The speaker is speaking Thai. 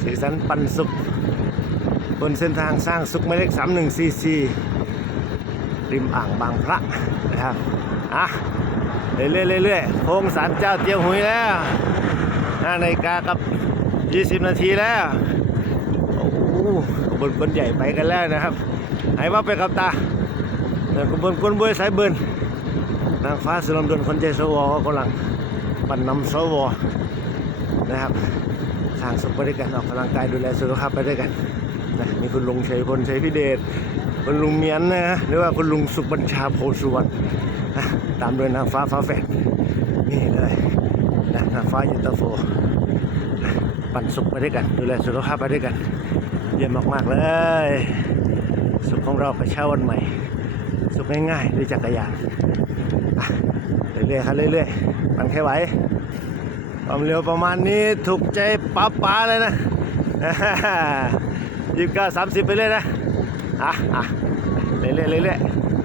สีสันปันสุข บนเส้นทางสร้างสุขหมายเลขสามหนึ่งซีซีริมอ่างบางพระนะครับอะเรื่อยๆเรื่อยๆโค้งสารเจ้าเจียวหุยแล้วห้านาฬิกากับยี่สิบนาทีแล้ว โอ้โหขบวนคนใหญ่ไปกันแล้วนะครับไหนว่าไปกับตาเดินขบวนคนบวยสายเบินนางฟ้าสุรำดนคนใจสวก็กำลังปั่นนำสวนะครับ ร้างสุขไปด้วยกันออกกำลังกายดูแลสุขภาพไปด้วยกันนะมีคุณลุงชัยพลชัยพิเดชคุณลุงเมียนนะฮะหรือว่าคุณลุงสุขบัญชาโพสุวรรณนะตามด้วยนางฟ้าฟ้าแฝดนี่เลยนะนางฟ้าย็นตาโฟปันสุขไปด้วยกัน ดูแลสุขภาพไปด้วยกัน เยี่ยมมากๆเลย สุขของเราไปเช้าวันใหม่ สุขง่ายๆด้วยจักรยานเรื่อยๆครับเรื่อยๆปันแค่ไหว ความเร็วประมาณนี้ถูกใจป้าป้าเลยนะยี่สิบเก้าสามสิบไปเลยนะอะอะเรื่อยๆเรื่อยๆ